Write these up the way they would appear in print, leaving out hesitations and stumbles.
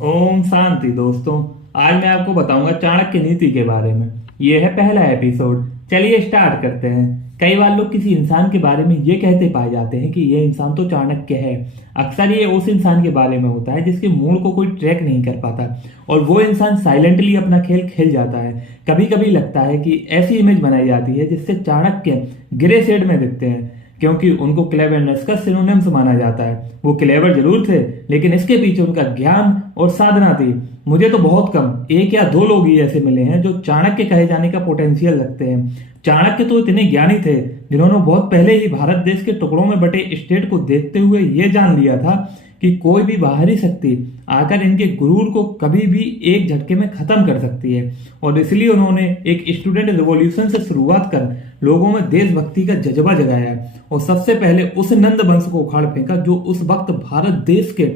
ओम शांति दोस्तों। आज मैं आपको बताऊंगा चाणक्य नीति के बारे में। यह है पहला एपिसोड। चलिए स्टार्ट करते हैं। कई बार लोग किसी इंसान के बारे में ये कहते पाए जाते हैं कि यह इंसान तो चाणक्य है। अक्सर ये उस इंसान के बारे में होता है जिसके मूड को कोई ट्रैक नहीं कर पाता और वो इंसान साइलेंटली अपना खेल खेल जाता है। कभी कभी लगता है कि ऐसी इमेज बनाई जाती है जिससे चाणक्य ग्रे शेड में दिखते हैं क्योंकि उनको क्लेवरनेस का सिनोनिम्स माना जाता है। वो क्लेवर जरूर थे लेकिन इसके पीछे उनका ज्ञान और साधना थी। मुझे तो बहुत कम एक या दो लोग ही ऐसे मिले हैं जो चाणक्य कहे जाने का पोटेंशियल रखते हैं। चाणक्य तो इतने ज्ञानी थे जिन्होंने बहुत पहले ही भारत देश के टुकड़ों में बटे स्टेट को देखते हुए ये जान लिया था कि कोई भी बाहरी शक्ति आकर इनके गुरूर को कभी भी एक झटके में खत्म कर सकती है। और इसलिए उन्होंने एक स्टूडेंट रिवॉल्यूशन से शुरुआत कर लोगों में देशभक्ति का जज्बा जगाया और सबसे पहले उस नंद वंश को उखाड़ फेंका जो उस वक्त भारत देश के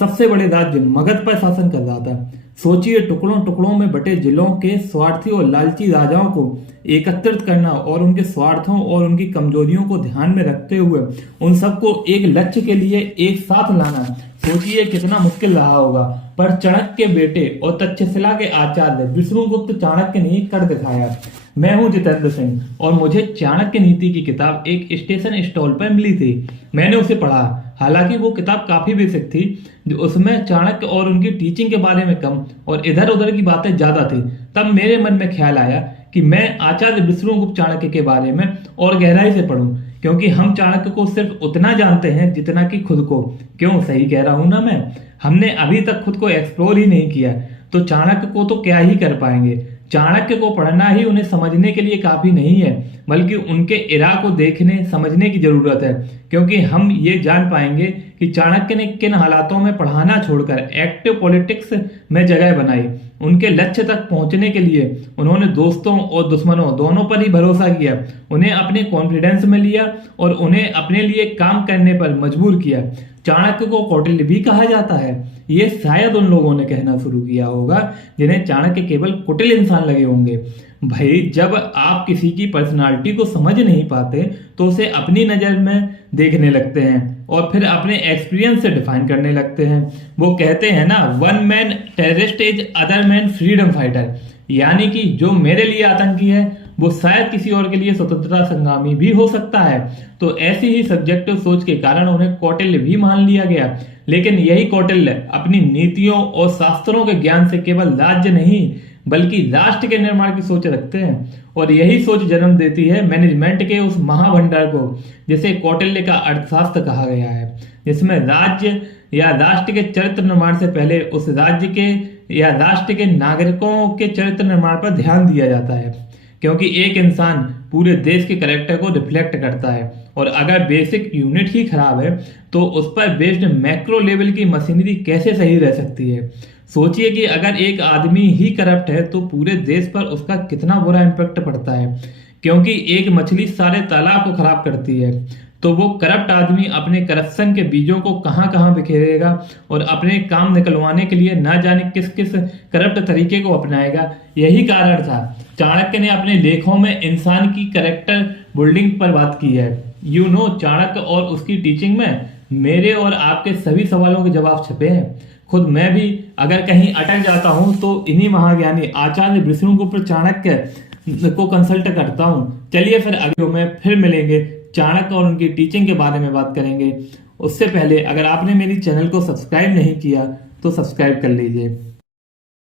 सबसे बड़े राज्य मगध पर शासन कर रहा था। सोचिए, टुकड़ों टुकड़ों में बटे जिलों के स्वार्थी और लालची राजाओं को एकत्रित करना और उनके स्वार्थों और उनकी कमजोरियों को ध्यान में रखते हुए उन सबको एक लक्ष्य के लिए एक साथ लाना। सोचिए कितना मुश्किल रहा होगा, पर चाणक्य के बेटे और तक्षशिला के आचार्य विष्णुगुप्त चाणक्य ने कर दिखाया। मैं हूं जितेंद्र सिंह और मुझे चाणक्य नीति की किताब एक स्टेशन स्टॉल पर मिली थी। मैंने उसे पढ़ा। हालांकि वो किताब काफी बेसिक थी, जो उसमें चाणक्य और उनकी टीचिंग के बारे में कम और इधर उधर की बातें ज्यादा थी। तब मेरे मन में ख्याल आया कि मैं आचार्य विष्णुगुप्त चाणक्य के बारे में और गहराई से पढूं, क्योंकि हम चाणक्य को सिर्फ उतना जानते हैं जितना कि खुद को। क्यों, सही कह रहा हूं ना मैं? हमने अभी तक खुद को एक्सप्लोर ही नहीं किया, तो चाणक्य को तो क्या ही कर पाएंगे। चाणक्य को पढ़ना ही उन्हें समझने के लिए काफी नहीं है, बल्कि उनके इरा को देखने समझने की जरूरत है, क्योंकि हम ये जान पाएंगे कि चाणक्य ने किन हालातों में पढ़ाना छोड़कर एक्टिव पॉलिटिक्स में जगह बनाई। उनके लक्ष्य तक पहुंचने के लिए उन्होंने दोस्तों और दुश्मनों दोनों पर ही भरोसा किया, उन्हें अपने कॉन्फिडेंस में लिया और उन्हें अपने लिए काम करने पर मजबूर किया। चाणक्य को कौटिल्य भी कहा जाता है। ये शायद उन लोगों ने कहना शुरू किया होगा जिन्हें चाणक्य केवल कुटिल इंसान लगे होंगे। भाई, जब आप किसी की पर्सनालिटी को समझ नहीं पाते तो उसे अपनी नजर में देखने लगते हैं और फिर अपने एक्सपीरियंस से डिफाइन करने लगते हैं। वो कहते हैं ना, one man terrorist is other man freedom fighter, यानी कि जो मेरे लिए आतंकी है वो शायद किसी और के लिए स्वतंत्रता संग्रामी भी हो सकता है। तो ऐसी ही सब्जेक्टिव सोच के कारण उन्हें कौटिल्य भी मान लिया गया। लेकिन यही कौटिल्य अपनी नीतियों और शास्त्रों के ज्ञान से केवल राज्य नहीं बल्कि राष्ट्र के निर्माण की सोच रखते हैं, और यही सोच जन्म देती है मैनेजमेंट के उस महाभंडार को जिसे कौटिल्य का अर्थशास्त्र कहा गया है, जिसमें राज्य या राष्ट्र के चरित्र निर्माण से पहले उस राज्य के या राष्ट्र के नागरिकों के चरित्र निर्माण पर ध्यान दिया जाता है, क्योंकि एक इंसान पूरे देश के कैरेक्टर को रिफ्लेक्ट करता है। और अगर बेसिक यूनिट ही खराब है तो उस पर बेस्ड मैक्रो लेवल की मशीनरी कैसे सही रह सकती है। सोचिए कि अगर एक आदमी ही करप्ट है तो पूरे देश पर उसका कितना बुरा इम्पैक्ट पड़ता है, क्योंकि एक मछली सारे तालाब को खराब करती है। तो वो करप्ट आदमी अपने करप्शन के बीजों को कहां कहां बिखेरेगा और अपने काम निकलवाने के लिए ना जाने किस किस करप्ट तरीके को अपनाएगा। यही कारण था चाणक्य ने अपने लेखों में इंसान की कैरेक्टर बिल्डिंग पर बात की है। चाणक्य और उसकी टीचिंग में मेरे और आपके सभी सवालों के जवाब छुपे हैं। खुद मैं भी अगर कहीं अटक जाता हूं तो इन्हीं महाज्ञानी आचार्य विष्णुगुप्त चाणक्य को कंसल्ट करता हूं। चलिए फिर अगले में फिर मिलेंगे, चाणक्य और उनकी टीचिंग के बारे में बात करेंगे। उससे पहले अगर आपने मेरी चैनल को सब्सक्राइब नहीं किया तो सब्सक्राइब कर लीजिए।